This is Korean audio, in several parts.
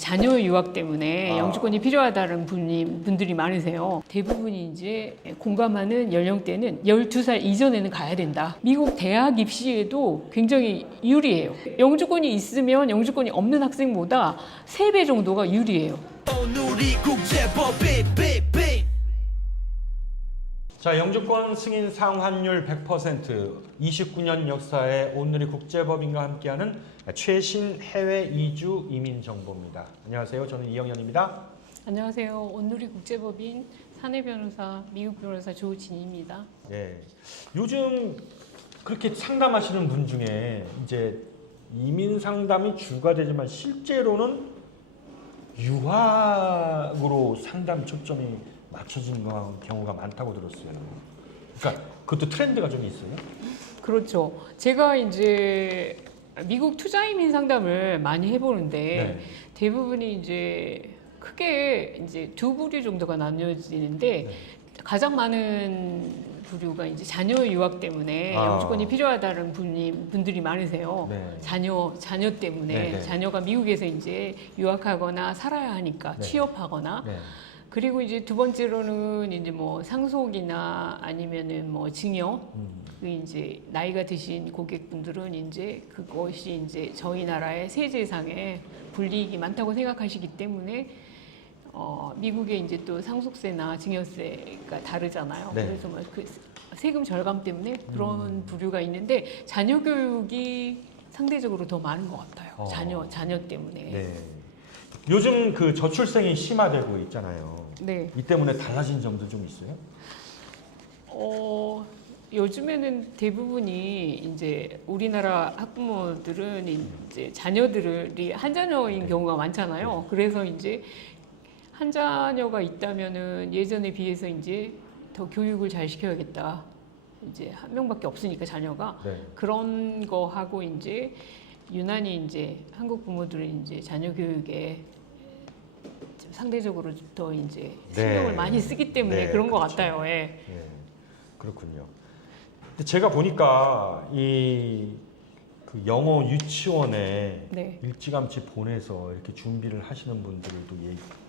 자녀 유학 때문에 아. 영주권이 필요하다는 분들이 많으세요. 대부분이 이제 공감하는 연령대는 12살 이전에는 가야 된다. 미국 대학 입시에도 굉장히 유리해요. 영주권이 있으면 영주권이 없는 학생보다 3배 정도가 유리해요. 자, 영주권 승인 상환율 100%, 29년 역사의 온누리 국제법인과 함께하는 최신 해외 이주 이민 정보입니다. 안녕하세요. 저는 이영현입니다. 안녕하세요. 온누리 국제법인 사내 변호사, 미국 변호사 조진희입니다. 네, 요즘 그렇게 상담하시는 분 중에 이제 이민 상담이 주가 되지만 실제로는 유학으로 상담 초점이 맞춰지는 경우가 많다고 들었어요. 그러니까 그것도 트렌드가 좀 있어요? 그렇죠. 제가 이제 미국 투자 이민 상담을 많이 해보는데 네. 대부분이 이제 크게 이제 두 부류 정도가 나뉘어지는데 네. 가장 많은 부류가 이제 자녀 유학 때문에 영주권이 필요하다는 분들이 많으세요. 네. 자녀 때문에 네, 네. 자녀가 미국에서 이제 유학하거나 살아야 하니까 네. 취업하거나 네. 그리고 이제 두 번째로는 이제 뭐 상속이나 아니면은 뭐 증여 그 이제 나이가 드신 고객분들은 이제 그것이 이제 저희 나라의 세제상에 불이익이 많다고 생각하시기 때문에 미국의 이제 또 상속세나 증여세가 다르잖아요. 네. 그래서 뭐 그 세금 절감 때문에 그런 부류가 있는데 자녀 교육이 상대적으로 더 많은 것 같아요. 자녀 때문에. 네. 요즘 그 저출생이 심화되고 있잖아요. 네. 이 때문에 달라진 점도 좀 있어요? 요즘에는 대부분이 이제 우리나라 학부모들은 이제 자녀들이 한 자녀인 경우가 많잖아요. 그래서 이제 한 자녀가 있다면은 예전에 비해서 이제 더 교육을 잘 시켜야겠다. 이제 한 명밖에 없으니까 자녀가 네. 그런 거 하고 이제 유난히 이제 한국 부모들은 이제 자녀 교육에 좀 상대적으로 더 이제 신경을 네. 많이 쓰기 때문에 네, 그런 것 그렇죠. 같아요. 예. 네. 그렇군요. 근데 제가 보니까 그 영어 유치원에 네. 일찌감치 보내서 이렇게 준비를 하시는 분들도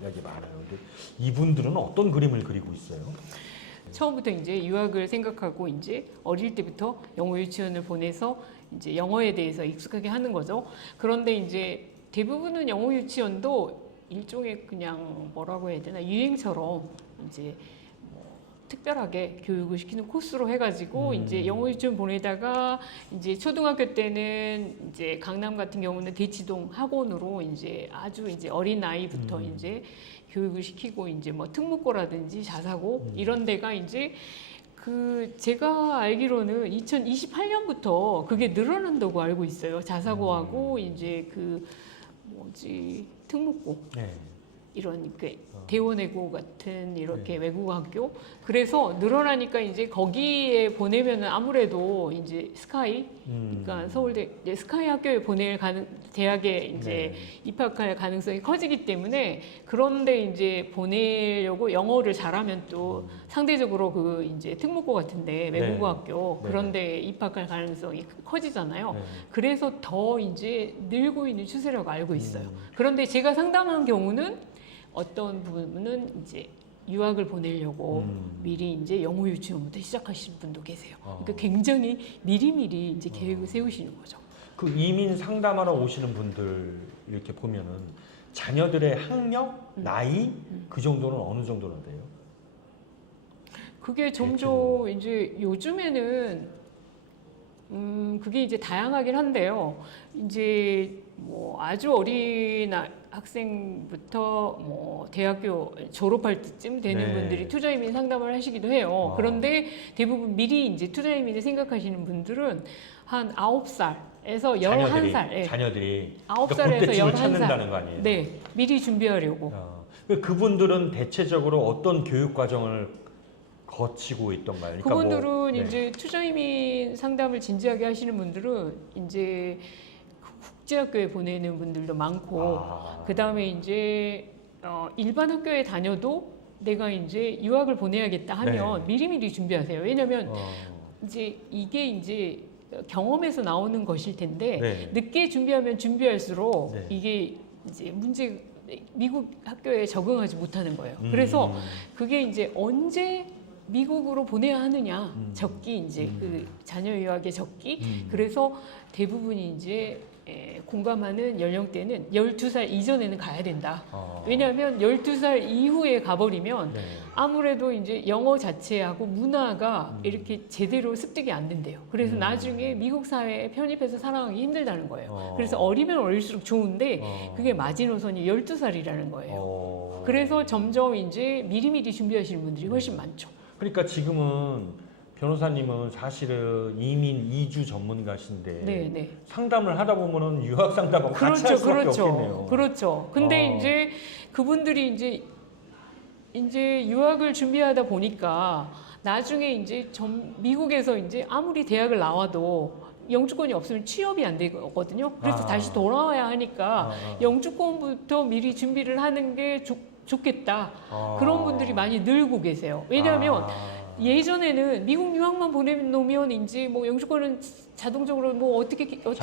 이야기 많아요. 근데 이분들은 어떤 그림을 그리고 있어요? 처음부터 이제 유학을 생각하고 이제 어릴 때부터 영어 유치원을 보내서 이제 영어에 대해서 익숙하게 하는 거죠. 그런데 이제 대부분은 영어 유치원도 일종의 그냥 뭐라고 해야 되나 유행처럼 이제 특별하게 교육을 시키는 코스로 해가지고 이제 영어 유치원 보내다가 이제 초등학교 때는 이제 강남 같은 경우는 대치동 학원으로 이제 아주 이제 어린 나이부터 이제 교육을 시키고 이제 뭐 특목고라든지 자사고 이런 데가 이제 그 제가 알기로는 2028년부터 그게 늘어난다고 알고 있어요. 자사고하고 이제 그 뭐지 특목고. 네. 이런 그 대원외고 같은 이렇게 외국어 학교 그래서 늘어나니까 이제 거기에 보내면은 아무래도 이제 스카이 그러니까 서울대 이제 스카이 학교에 보낼 대학에 이제 입학할 가능성이 커지기 때문에 그런데 이제 보내려고 영어를 잘하면 또 상대적으로 그 이제 특목고 같은데 외국어 학교 그런데 입학할 가능성이 커지잖아요. 그래서 더 이제 늘고 있는 추세라고 알고 있어요. 그런데 제가 상담한 경우는 어떤 부분은 이제 유학을 보내려고 미리 이제 영어 유치원부터 시작하시는 분도 계세요. 그러니까 굉장히 미리미리 이제 계획을 세우시는 거죠. 그 이민 상담하러 오시는 분들 이렇게 보면은 자녀들의 학력, 나이 그 정도는 어느 정도는 돼요? 그게 점점 이제 요즘에는 그게 이제 다양하긴 한데요. 이제 뭐 아주 어린 학생부터 뭐 대학교 졸업할 때쯤 되는 분들이 투자 이민 상담을 하시기도 해요. 그런데 대부분 미리 이제 투자 이민을 생각하시는 분들은 한 9살에서 11살. 자녀들이 9살에서 그러니까 11살. 찾는다는 거 아니에요? 네. 미리 준비하려고. 그분들은 대체적으로 어떤 교육 과정을 거치고 있던가요? 그러니까 그분들은 이제 투자 이민 상담을 진지하게 하시는 분들은 이제 국제학교에 보내는 분들도 많고 그 다음에 이제 일반 학교에 다녀도 내가 이제 유학을 보내야겠다 하면 미리미리 준비하세요. 왜냐하면 이제 이게 이제 경험에서 나오는 것일 텐데 늦게 준비하면 준비할수록 이게 이제 미국 학교에 적응하지 못하는 거예요. 그래서 그게 이제 언제 미국으로 보내야 하느냐, 적기 이제 그 자녀 유학의 적기. 그래서 대부분이 이제 공감하는 연령대는 12살 이전에는 가야 된다. 왜냐하면 12살 이후에 가버리면 네. 아무래도 이제 영어 자체하고 문화가 이렇게 제대로 습득이 안 된대요. 그래서 나중에 미국 사회에 편입해서 살아가기 힘들다는 거예요. 그래서 어리면 어릴수록 좋은데 그게 마지노선이 12살이라는 거예요. 그래서 점점 이제 미리미리 준비하시는 분들이 훨씬 많죠. 그러니까 지금은 변호사님은 사실은 이민 이주 전문가신데 네. 상담을 하다 보면은 유학 상담하고 같이 할 수밖에 없겠네요. 그렇죠. 근데 이제 그분들이 이제 유학을 준비하다 보니까 나중에 이제 미국에서 이제 아무리 대학을 나와도 영주권이 없으면 취업이 안 되거든요. 그래서 다시 돌아와야 하니까 영주권부터 미리 준비를 하는 게 좋겠다. 그런 분들이 많이 늘고 계세요. 왜냐하면 예전에는 미국 유학만 보내놓으면 이제 뭐 영주권은 자동적으로 뭐 어떻게 되겠지.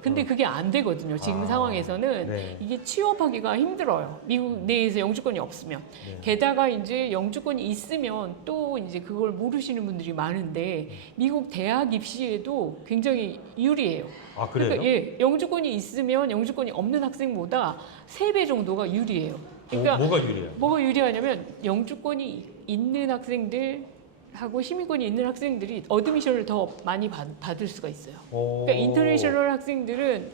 근데 그게 안 되거든요. 지금 상황에서는 네. 이게 취업하기가 힘들어요. 미국 내에서 영주권이 없으면. 게다가 이제 영주권이 있으면 또 이제 그걸 모르시는 분들이 많은데 미국 대학 입시에도 굉장히 유리해요. 그래요? 그러니까 영주권이 있으면 영주권이 없는 학생보다 3배 정도가 유리해요. 그러니까 뭐가 유리해요? 뭐가 유리하냐면 영주권이 있는 학생들하고 시민권이 있는 학생들이 어드미션을 더 많이 받을 수가 있어요. 그러니까 인터내셔널 학생들은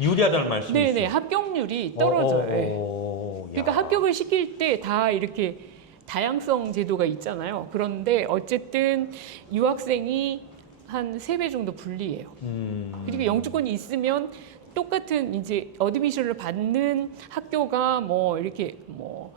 유리하다는 말씀이시죠? 네네, 합격률이 떨어져요. 그러니까 합격을 시킬 때 다 이렇게 다양성 제도가 있잖아요. 그런데 어쨌든 유학생이 한 3배 정도 불리해요. 그리고 영주권이 있으면 똑같은 이제 어드미션을 받는 학교가 뭐 이렇게 뭐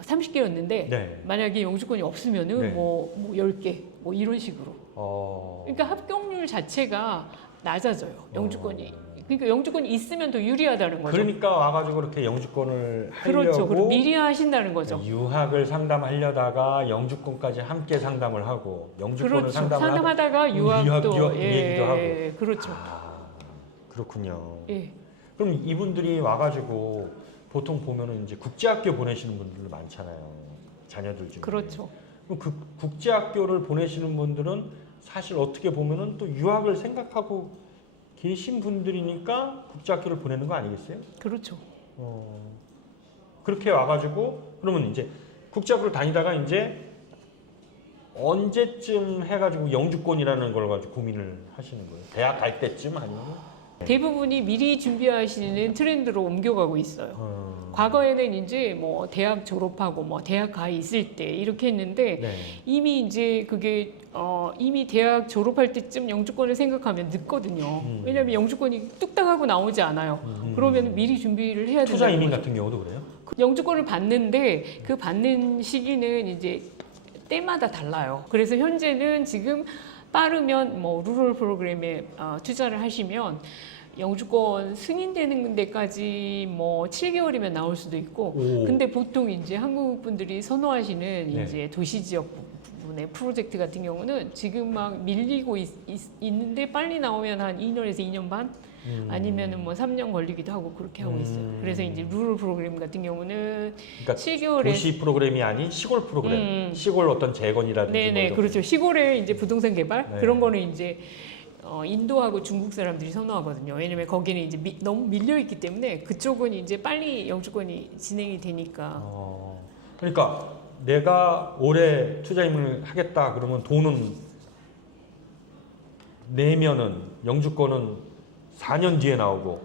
30개였는데 만약에 영주권이 없으면은 뭐 10개 뭐 이런 식으로. 그러니까 합격률 자체가 낮아져요. 영주권이. 그러니까 영주권이 있으면 더 유리하다는 거죠. 그러니까 와가지고 그렇게 영주권을 하려고 그렇죠. 그리고 미리 하신다는 거죠. 유학을 상담하려다가 영주권까지 함께 상담을 하고 영주권을 그렇죠. 상담을 상담하다가 유학도 얘기도 하고. 그렇죠. 그렇군요. 예. 그럼 이분들이 와가지고 보통 보면은 이제 국제학교 보내시는 분들 많잖아요. 자녀들 중에. 그렇죠. 그럼 그 국제학교를 보내시는 분들은 사실 어떻게 보면은 또 유학을 생각하고 계신 분들이니까 국제학교를 보내는 거 아니겠어요? 그렇죠. 그렇게 와가지고 그러면 이제 국제학교를 다니다가 이제 언제쯤 해가지고 영주권이라는 걸 가지고 고민을 하시는 거예요? 대학 갈 때쯤 아니면? 대부분이 미리 준비하시는 트렌드로 옮겨가고 있어요. 과거에는 이제 뭐 대학 졸업하고 뭐 대학 가 있을 때 이렇게 했는데 이미 이제 그게 이미 대학 졸업할 때쯤 영주권을 생각하면 늦거든요. 왜냐하면 영주권이 뚝딱 하고 나오지 않아요. 그러면 미리 준비를 해야 된다는 투자 이민 거죠. 같은 경우도 그래요? 영주권을 받는데 그 받는 시기는 이제 때마다 달라요. 그래서 현재는 지금 빠르면 뭐 루럴 프로그램에 투자를 하시면 영주권 승인되는 데까지 뭐 7개월이면 나올 수도 있고, 근데 보통 이제 한국 분들이 선호하시는 이제 도시 지역 부분의 프로젝트 같은 경우는 지금 막 밀리고 있는데 빨리 나오면 한 2년에서 2년 반 아니면은 뭐 3년 걸리기도 하고 그렇게 하고 있어요. 그래서 이제 루럴 프로그램 같은 경우는 그러니까 7개월에 도시 프로그램이 아닌 시골 프로그램, 시골 어떤 재건이라든지 네네 뭐 그렇죠. 시골에 이제 부동산 개발 그런 거는 이제 인도하고 중국 사람들이 선호하거든요. 왜냐면 거기는 이제 너무 밀려 있기 때문에 그쪽은 이제 빨리 영주권이 진행이 되니까. 그러니까 내가 올해 투자 이민을 하겠다 그러면 돈은 내면은 영주권은 4년 뒤에 나오고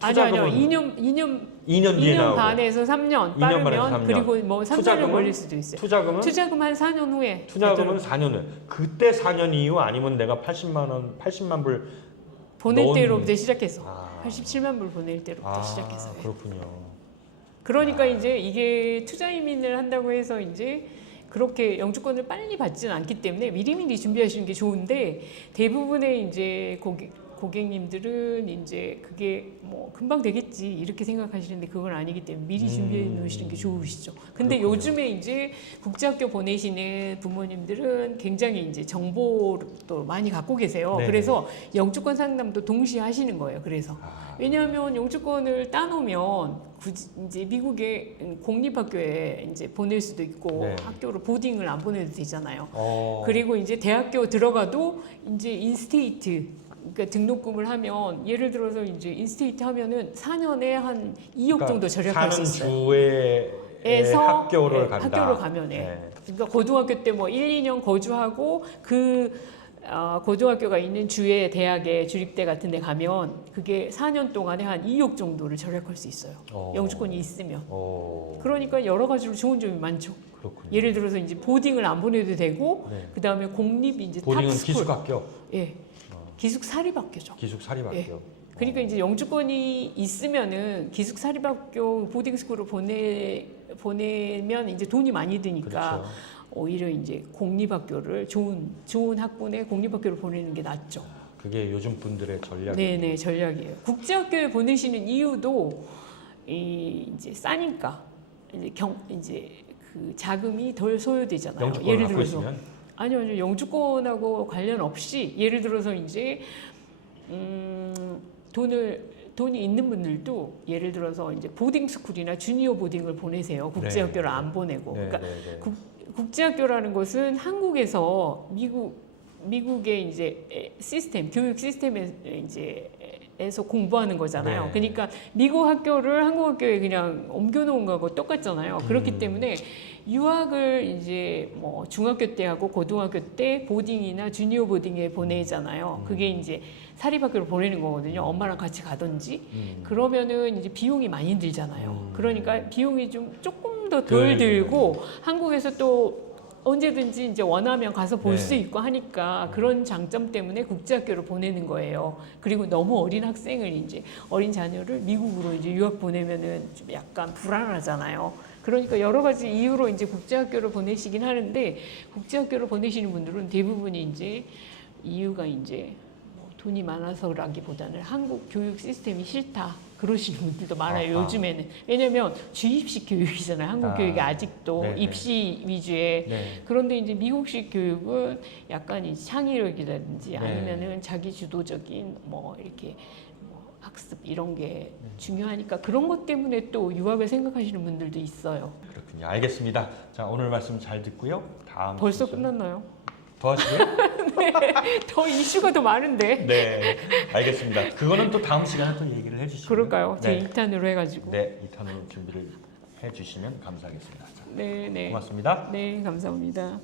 아니요. 2년 뒤에 나오고 반에서 3년 2년 빠르면 반에서 3년. 그리고 뭐 3, 4년 걸릴 수도 있어요. 투자금은 한 4년 후에. 투자금은 4년 후에. 그때 4년 이후 아니면 내가 80만 불 보낼 때로부터 시작해서 87만 87만 불 보낼 때로부터 시작해서. 그렇군요. 그러니까 이제 이게 투자 이민을 한다고 해서 이제 그렇게 영주권을 빨리 받지는 않기 때문에 미리미리 준비하시는 게 좋은데 대부분의 이제 고객님들은 이제 그게 뭐 금방 되겠지 이렇게 생각하시는데 그건 아니기 때문에 미리 준비해 놓으시는 게 좋으시죠. 근데 그렇군요. 요즘에 이제 국제학교 보내시는 부모님들은 굉장히 이제 정보도 많이 갖고 계세요. 네. 그래서 영주권 상담도 동시에 하시는 거예요. 그래서 왜냐하면 영주권을 따놓으면 굳이 이제 미국의 공립학교에 이제 보낼 수도 있고 네. 학교로 보딩을 안 보내도 되잖아요. 어, 그리고 이제 대학교 들어가도 이제 인스테이트 그러니까 등록금을 하면 예를 들어서 이제 인스테이트 하면은 4년에 한 2억 정도 절약할 수 있어요. 사는 주에 에서 학교를 네, 간다. 학교를 가면 네. 그러니까 고등학교 때 뭐 1, 2년 거주하고 고등학교가 있는 주의 대학에 주립대 같은 데 가면 그게 4년 동안에 한 2억 정도를 절약할 수 있어요. 영주권이 있으면. 그러니까 여러 가지로 좋은 점이 많죠. 그렇군요. 예를 들어서 이제 보딩을 안 보내도 되고 네. 그다음에 공립 이제 보딩은 탑스쿨. 기숙학교, 예. 기숙 사립학교죠. 기숙 사립학교. 그러니까 이제 영주권이 있으면은 기숙 사립학교 보딩스쿨을 보내면 이제 돈이 많이 드니까 그렇죠. 오히려 이제 공립학교를 좋은 학군의 공립학교를 보내는 게 낫죠. 그게 요즘 분들의 전략. 네네 전략이에요. 국제학교에 보내시는 이유도 이제 싸니까 이제 그 자금이 덜 소요되잖아요. 영주권을 예를 갖고 들어서 있으면 아니요 영주권하고 관련 없이 예를 들어서 이제 돈이 있는 분들도 예를 들어서 이제 보딩 스쿨이나 주니어 보딩을 보내세요. 국제학교를 안 보내고. 네, 그러니까 네, 네. 국제학교라는 것은 한국에서 미국의 이제 시스템, 교육 시스템에 이제 에서 공부하는 거잖아요. 네. 그러니까 미국 학교를 한국 학교에 그냥 옮겨놓은 거하고 똑같잖아요. 그렇기 때문에 유학을 이제 뭐 중학교 때 하고 고등학교 때 보딩이나 주니어 보딩에 보내잖아요. 그게 이제 사립학교로 보내는 거거든요. 엄마랑 같이 가든지. 그러면은 이제 비용이 많이 들잖아요. 그러니까 비용이 좀 조금 더 덜 들고 한국에서 또 언제든지 이제 원하면 가서 볼 수 네. 있고 하니까 그런 장점 때문에 국제학교로 보내는 거예요. 그리고 너무 어린 학생을 이제 어린 자녀를 미국으로 이제 유학 보내면은 좀 약간 불안하잖아요. 그러니까 여러 가지 이유로 이제 국제학교를 보내시긴 하는데 국제학교를 보내시는 분들은 대부분이 이제 이유가 이제 뭐 돈이 많아서라기보다는 한국 교육 시스템이 싫다. 그러시는 분들도 많아요. 아하. 요즘에는. 왜냐면 주입식 교육이잖아요. 한국 교육이 아직도 네네. 입시 위주의. 네. 그런데 이제 미국식 교육은 약간 이 창의력이라든지 네. 아니면은 자기 주도적인 뭐 이렇게 뭐 학습 이런 게 중요하니까 그런 것 때문에 또 유학을 생각하시는 분들도 있어요. 그렇군요. 알겠습니다. 자, 오늘 말씀 잘 듣고요. 다음 벌써 순서 끝났나요? 더 하시고요? 더 이슈가 더 많은데. 네, 알겠습니다. 그거는 또 다음 시간에 또 얘기를 해주시고요. 그럴까요? 제 네. 2탄으로 해가지고. 네, 2탄으로 준비를 해주시면 감사하겠습니다. 자, 네, 네. 고맙습니다. 네, 감사합니다.